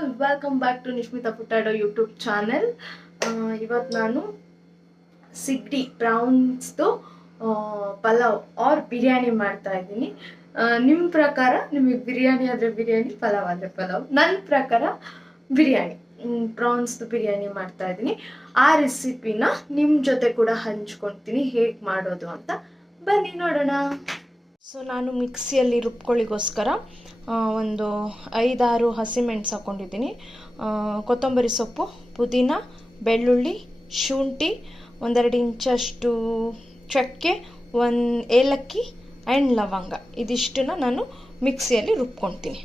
All, welcome back to Nishmitha Puttado YouTube channel. ಇವತ್ತು ನಾನು ಸಿಗ್ಡಿ ಪ್ರಾನ್ಸ್ದು ಪಲಾವ್ ಆರ್ ಬಿರಿಯಾನಿ ಮಾಡ್ತಾ ಇದ್ದೀನಿ. ನಿಮ್ಮ ಪ್ರಕಾರ ನಿಮಗೆ ಬಿರಿಯಾನಿ ಆದರೆ ಬಿರಿಯಾನಿ, ಪಲಾವ್ ಆದರೆ ಪಲಾವ್. ನನ್ನ ಪ್ರಕಾರ ಬಿರಿಯಾನಿ, ಪ್ರಾನ್ಸ್ದು ಬಿರಿಯಾನಿ ಮಾಡ್ತಾ ಇದ್ದೀನಿ. ಆ ರೆಸಿಪಿನ ನಿಮ್ಮ ಜೊತೆ ಕೂಡ ಹಂಚ್ಕೊಳ್ತೀನಿ ಹೇಗೆ ಮಾಡೋದು ಅಂತ. ಬನ್ನಿ ನೋಡೋಣ. ಸೊ ನಾನು ಮಿಕ್ಸಿಯಲ್ಲಿ ರುಬ್ಕೊಳ್ಳಿಗೋಸ್ಕರ ಒಂದು 5-6 ಹಸಿಮೆಣಸು ಹಾಕ್ಕೊಂಡಿದ್ದೀನಿ. ಕೊತ್ತಂಬರಿ ಸೊಪ್ಪು, ಪುದೀನ, ಬೆಳ್ಳುಳ್ಳಿ, ಶುಂಠಿ, 1-2 ಇಂಚಷ್ಟು ಚಕ್ಕೆ, 1 ಏಲಕ್ಕಿ ಆ್ಯಂಡ್ ಲವಂಗ, ಇದಿಷ್ಟನ್ನು ನಾನು ಮಿಕ್ಸಿಯಲ್ಲಿ ರುಬ್ಕೊಳ್ತೀನಿ.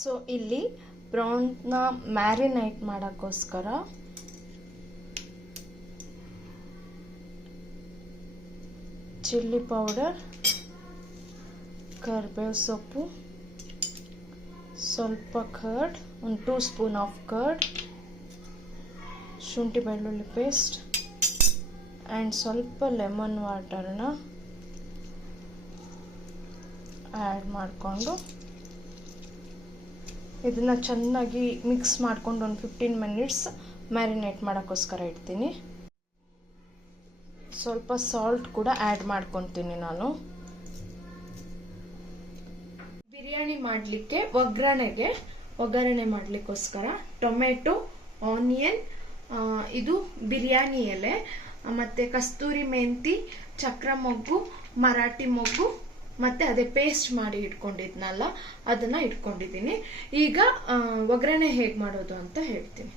ಸೊ ಇಲ್ಲಿ ಪ್ರಾನ್ನ ಮ್ಯಾರಿನೇಟ್ ಮಾಡೋಕ್ಕೋಸ್ಕರ ಚಿಲ್ಲಿ ಪೌಡರ್, ಕರಿಬೇವು ಸೊಪ್ಪು, ಸ್ವಲ್ಪ ಕರ್ಡ್, 2 ಸ್ಪೂನ್ ಆಫ್ ಕರ್ಡ್, ಶುಂಠಿ ಬೆಳ್ಳುಳ್ಳಿ ಪೇಸ್ಟ್ ಆ್ಯಂಡ್ ಸ್ವಲ್ಪ ಲೆಮನ್ ವಾಟರ್ನ ಆ್ಯಡ್ ಮಾಡಿಕೊಂಡು ಇದನ್ನು ಚೆನ್ನಾಗಿ ಮಿಕ್ಸ್ ಮಾಡಿಕೊಂಡು ಒಂದು 15 ಮಿನಿಟ್ಸ್ ಮ್ಯಾರಿನೇಟ್ ಮಾಡೋಕ್ಕೋಸ್ಕರ ಇಡ್ತೀನಿ. ಸ್ವಲ್ಪ ಸಾಲ್ಟ್ ಕೂಡ ಆ್ಯಡ್ ಮಾಡ್ಕೊತೀನಿ ನಾನು. ಬಿರಿಯಾನಿ ಮಾಡಲಿಕ್ಕೆ ಒಗ್ಗರಣೆ ಮಾಡಲಿಕ್ಕೋಸ್ಕರ ಟೊಮೆಟೊ, ಆನಿಯನ್, ಇದು ಬಿರಿಯಾನಿ ಎಲೆ, ಮತ್ತು ಕಸ್ತೂರಿ ಮೆಂತಿ, ಚಕ್ರ ಮೊಗ್ಗು, ಮರಾಠಿ ಮೊಗ್ಗು, ಮತ್ತು ಅದೇ ಪೇಸ್ಟ್ ಮಾಡಿ ಇಟ್ಕೊಂಡಿದ್ನಲ್ಲ ಅದನ್ನು ಇಟ್ಕೊಂಡಿದ್ದೀನಿ. ಈಗ ಒಗ್ಗರಣೆ ಹೇಗೆ ಮಾಡೋದು ಅಂತ ಹೇಳ್ತೀನಿ.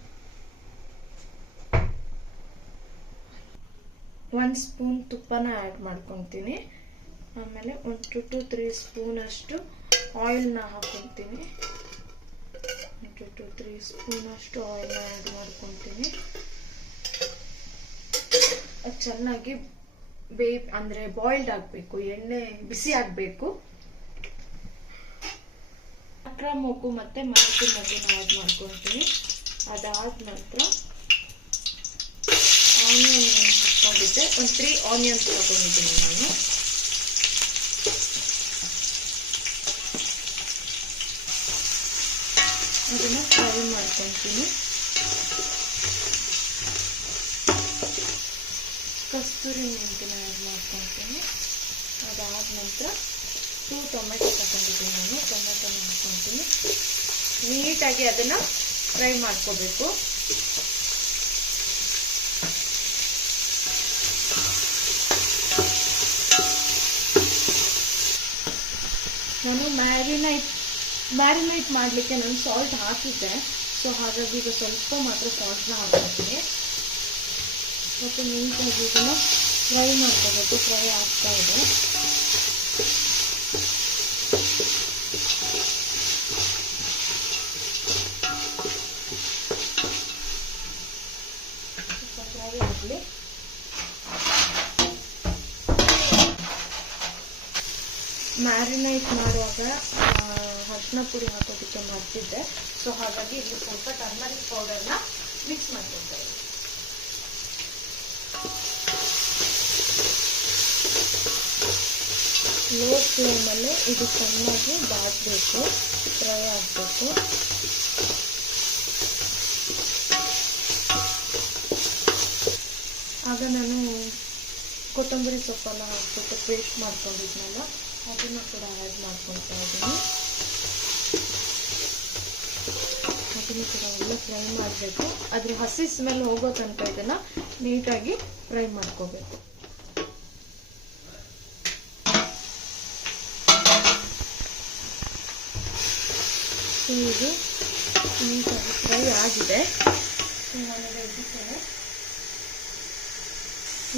1 ಸ್ಪೂನ್ ತುಪ್ಪನ ಆ್ಯಡ್ ಮಾಡ್ಕೊತೀನಿ. ಆಮೇಲೆ 1 to 3 ಸ್ಪೂನ್ ಅಷ್ಟು ಆಯಿಲ್ನ ಹಾಕೊತೀನಿ. 1 to 3 ಸ್ಪೂನ್ ಅಷ್ಟು ಆಯಿಲ್ನ ಆ್ಯಡ್ ಮಾಡ್ಕೊತೀನಿ. ಅದು ಚೆನ್ನಾಗಿ ಅಂದರೆ ಬಾಯ್ಲ್ಡ್ ಆಗಬೇಕು, ಎಣ್ಣೆ ಬಿಸಿ ಆಗಬೇಕು. ಚಕ್ರ ಮೊಗ್ಗು ಮತ್ತು ಮರಾಠಿ ಮೊಗ್ಗುನ ಆ್ಯಡ್ ಮಾಡ್ಕೊತೀನಿ. ಅದಾದ ನಂತರ ಆನಿಯನ್ ಹಾಕ್ಕೊಂಡಿದ್ದೆ, 3 ಆನಿಯನ್ಸ್ ಹಾಕೊಂಡಿದ್ದೀನಿ ನಾನು. ಅದನ್ನು ಫ್ರೈ ಮಾಡ್ಕೊತೀನಿ. ಕಸ್ತೂರಿ ಮೆಂತಿನ ಆ್ಯಡ್ ಮಾಡ್ಕೊತೀನಿ. ಅದಾದ ನಂತರ 2 ಟೊಮೆಟೊ ತಗೊಂಡಿದ್ದೀನಿ ನಾನು. ಟೊಮೆಟೊನ ಹಾಕ್ಕೊತೀನಿ. ನೀಟಾಗಿ ಅದನ್ನು ಫ್ರೈ ಮಾಡ್ಕೋಬೇಕು. ನಾನು ಮ್ಯಾರಿನೇಟ್ ಮಾಡಲಿಕ್ಕೆ ನಾನು ಸಾಲ್ಟ್ ಹಾಕಿದ್ದೆ. ಸೊ ಹಾಗಾಗಿ ಈಗ ಸ್ವಲ್ಪ ಮಾತ್ರ ಸಾಲ್ಟ್ನ ಹಾಕ್ಕೊತೀನಿ. ಮತ್ತು ನೀಟಾಗಿ ಇದನ್ನು ಫ್ರೈ ಮಾಡ್ಕೋಬೇಕು. ಫ್ರೈ ಆಗ್ತಾ ಇದೆ. ಫ್ರೈ ಆಗಲಿ. ಮ್ಯಾರಿನೇಟ್ ಮಾಡುವಾಗ ಅರಿಶಿನ ಪುಡಿ ಹಾಕೋದಕ್ಕೆ ಮರ್ತಿದ್ದೆ. ಸೊ ಹಾಗಾಗಿ ಇಲ್ಲಿ ಸ್ವಲ್ಪ ಟರ್ಮರಿಕ್ ಪೌಡರ್ನ ಮಿಕ್ಸ್ ಮಾಡ್ಕೊಳ್ತಾ ಇದ್ದೀನಿ. ಲೋ ಫ್ಲೇಮಲ್ಲಿ ಇದು ಚೆನ್ನಾಗಿ ಬಾಡಬೇಕು, ಫ್ರೈ ಆಗಬೇಕು. ಆಗ ನಾನು ಕೊತ್ತಂಬರಿ ಸೊಪ್ಪೆಲ್ಲ ಹಾಕ್ಬಿಟ್ಟು ಪೇಸ್ಟ್ ಮಾಡ್ಕೊಂಡಿದ್ನಲ್ಲ ಅದನ್ನು ಕೂಡ ಆ್ಯಡ್ ಮಾಡ್ಕೊಳ್ತಾ ಇದ್ದೀನಿ. ಅದನ್ನು ಕೂಡ ಒಳ್ಳೆ ಫ್ರೈ ಮಾಡಬೇಕು. ಅದ್ರ ಹಸಿ ಸ್ಮೆಲ್ ಹೋಗೋ ತನಕ ಇದನ್ನು ನೀಟಾಗಿ ಫ್ರೈ ಮಾಡ್ಕೋಬೇಕು. ಇದು ನೀಟಾಗಿ ಫ್ರೈ ಆಗಿದೆ.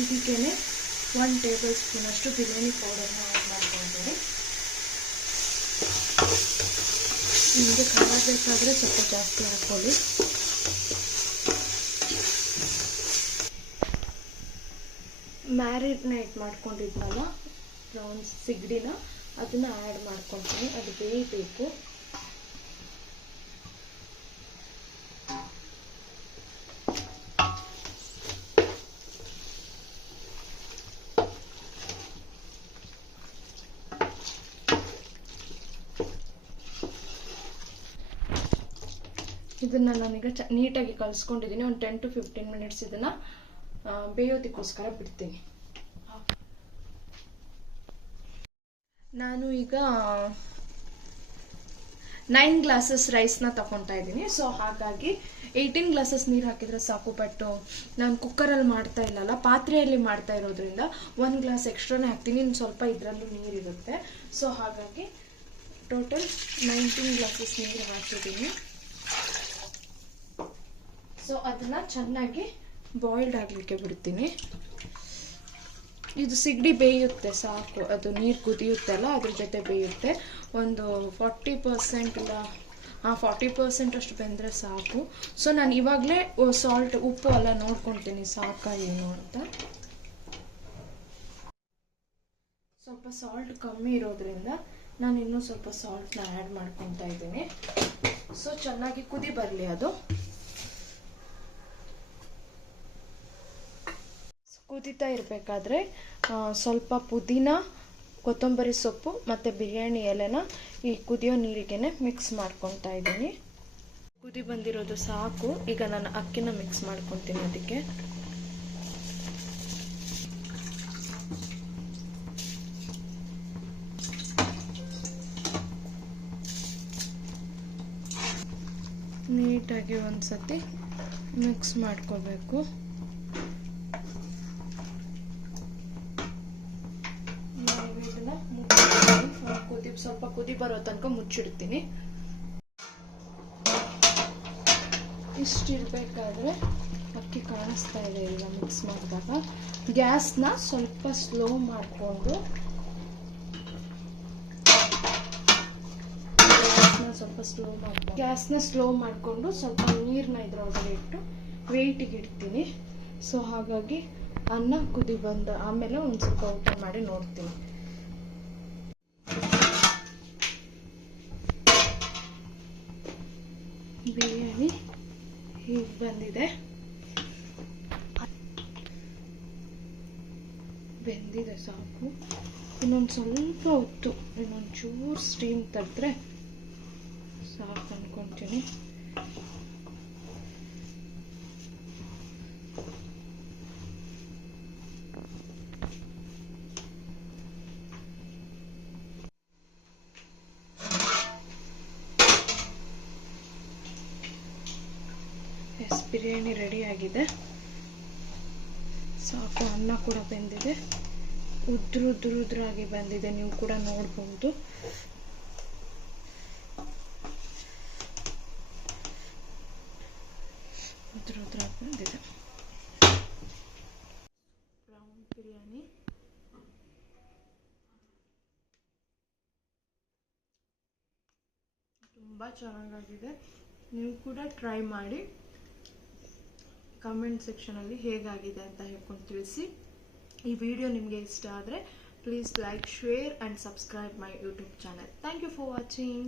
ಇದಕ್ಕೇನೆ 1 ಟೇಬಲ್ ಸ್ಪೂನ್ ಅಷ್ಟು ಬಿರಿಯಾನಿ ಪೌಡರ್ನ ಆ್ಯಡ್ ಮಾಡ್ಕೊಳ್ತೀನಿ. ನಿಮಗೆ ಖಾರ ಬೇಕಾದರೆ ಸ್ವಲ್ಪ ಜಾಸ್ತಿ ಹಾಕ್ಕೊಳ್ಳಿ. ಮ್ಯಾರಿನೇಟ್ ಮಾಡ್ಕೊಂಡಿದ್ನಲ್ಲ ಪ್ರಾನ್ಸ್ ಸಿಗಡಿನ ಅದನ್ನು ಆ್ಯಡ್ ಮಾಡ್ಕೊಳ್ತೀನಿ. ಅದು ಬೇಯಬೇಕು. ಇದನ್ನು ನಾನೀಗ ನೀಟಾಗಿ ಕಲಿಸ್ಕೊಂಡಿದ್ದೀನಿ. ಒಂದು 10 to 15 ಮಿನಿಟ್ಸ್ ಇದನ್ನು ಬೇಯೋದಕ್ಕೋಸ್ಕರ ಬಿಡ್ತೀನಿ. ನಾನು ಈಗ 9 ಗ್ಲಾಸಸ್ ರೈಸ್ನ ತಗೊತಾ ಇದ್ದೀನಿ. ಸೊ ಹಾಗಾಗಿ 18 ಗ್ಲಾಸಸ್ ನೀರು ಹಾಕಿದರೆ ಸಾಕು. ಬಟ್ ನಾನು ಕುಕ್ಕರಲ್ಲಿ ಮಾಡ್ತಾ ಇಲ್ಲಲ್ಲ, ಪಾತ್ರೆಯಲ್ಲಿ ಮಾಡ್ತಾ ಇರೋದ್ರಿಂದ 1 ಗ್ಲಾಸ್ ಎಕ್ಸ್ಟ್ರಾನೇ ಹಾಕ್ತೀನಿ. ಇನ್ನು ಸ್ವಲ್ಪ ಇದರಲ್ಲೂ ನೀರಿರುತ್ತೆ. ಸೊ ಹಾಗಾಗಿ ಟೋಟಲ್ 19 ಗ್ಲಾಸಸ್ ನೀರು ಹಾಕಿದ್ದೀನಿ. ಸೊ ಅದನ್ನು ಚೆನ್ನಾಗಿ ಬಾಯ್ಲ್ಡ್ ಆಗಲಿಕ್ಕೆ ಬಿಡ್ತೀನಿ. ಇದು ಸಿಗಡಿ ಬೇಯುತ್ತೆ ಸಾಕು, ಅದು ನೀರು ಕುದಿಯುತ್ತಲ್ಲ ಅದ್ರ ಜೊತೆ ಬೇಯುತ್ತೆ. ಒಂದು 40% ಇಲ್ಲ 40% ಅಷ್ಟು ಬೆಂದರೆ ಸಾಕು. ಸೊ ನಾನು ಇವಾಗಲೇ ಸಾಲ್ಟ್ ಉಪ್ಪು ಎಲ್ಲ ನೋಡ್ಕೊತೀನಿ ಸಾಕಾ ಏನು ಅಂತ. ಸ್ವಲ್ಪ ಸಾಲ್ಟ್ ಕಮ್ಮಿ ಇರೋದ್ರಿಂದ ನಾನು ಇನ್ನೂ ಸ್ವಲ್ಪ ಸಾಲ್ಟ್ನ ಆ್ಯಡ್ ಮಾಡ್ಕೊತಾ ಇದ್ದೀನಿ. ಸೊ ಚೆನ್ನಾಗಿ ಕುದಿ ಬರಲಿ ಅದು. ಕುದೀತಾ ಇರಬೇಕಾದ್ರೆ ಸ್ವಲ್ಪ ಪುದೀನ, ಕೊತ್ತಂಬರಿ ಸೊಪ್ಪು ಮತ್ತು ಬಿರಿಯಾನಿ ಎಲೆನ ಈ ಕುದಿಯೋ ನೀರಿಗೆ ಮಿಕ್ಸ್ ಮಾಡ್ಕೊತಾ ಇದ್ದೀನಿ. ಕುದಿ ಬಂದಿರೋದು ಸಾಕು. ಈಗ ನಾನು ಅಕ್ಕಿನ ಮಿಕ್ಸ್ ಮಾಡ್ಕೊತೀನಿ. ಅದಕ್ಕೆ ನೀಟಾಗಿ ಒಂದ್ಸತಿ ಮಿಕ್ಸ್ ಮಾಡ್ಕೋಬೇಕು. ಸ್ವಲ್ಪ ಕುದಿ ಬರೋ ತನಕ ಮುಚ್ಚಿಡ್ತೀನಿ. ಇಷ್ಟಿರಬೇಕಾದ್ರೆ ಅಕ್ಕಿ ಕಾಣಿಸ್ತಾ ಇದೆ ಇಲ್ಲ ಮಿಕ್ಸ್ ಮಾಡಿದಾಗ. ಗ್ಯಾಸ್ನ ಸ್ವಲ್ಪ ಸ್ಲೋ ಮಾಡಿಕೊಂಡು ಸ್ವಲ್ಪ ನೀರನ್ನ ಇದ್ರೊಳಗಡೆ ಇಟ್ಟು ವೇಯ್ಟಿಗೆ ಇಡ್ತೀನಿ. ಸೊ ಹಾಗಾಗಿ ಅನ್ನ ಕುದಿ ಬಂದ ಆಮೇಲೆ ಒಂದು ಸ್ವಲ್ಪ ಊಟ ಮಾಡಿ ನೋಡ್ತೀನಿ. ಬಿರಿಯಾನಿ ಹೀಗೆ ಬಂದಿದೆ, ಬೆಂದಿದೆ ಸಾಕು. ಇನ್ನೊಂದು ಸ್ವಲ್ಪ ಹೊತ್ತು, ಇನ್ನೊಂದು ಚೂರು ಸ್ಟೀಮ್ ತೆಗೆದ್ರೆ ಸಾಕು ಅನ್ಕೊತೀನಿ. ಬಿರಿಯಾನಿ ರೆಡಿ ಆಗಿದೆ ಸಾಕು. ಅನ್ನ ಕೂಡ ಬೆಂದಿದೆ, ಉದ್ರಾಗಿ ಬಂದಿದೆ. ನೀವು ಕೂಡ ನೋಡ್ಬೋದು. ಉದ್ರಾಗಿ ಬಂದಿದೆ. ಬ್ರೌನ್ ಬಿರಿಯಾನಿ ತುಂಬ ಚೆನ್ನಾಗಾಗಿದೆ. ನೀವು ಕೂಡ ಟ್ರೈ ಮಾಡಿ. ಕಮೆಂಟ್ ಸೆಕ್ಷನಲ್ಲಿ ಹೇಗಾಗಿದೆ ಅಂತ ಹೇಳ್ಕೊಂಡು ತಿಳಿಸಿ. ಈ ವಿಡಿಯೋ ನಿಮಗೆ ಇಷ್ಟ ಆದರೆ please like, share and subscribe my YouTube channel. Thank you for watching.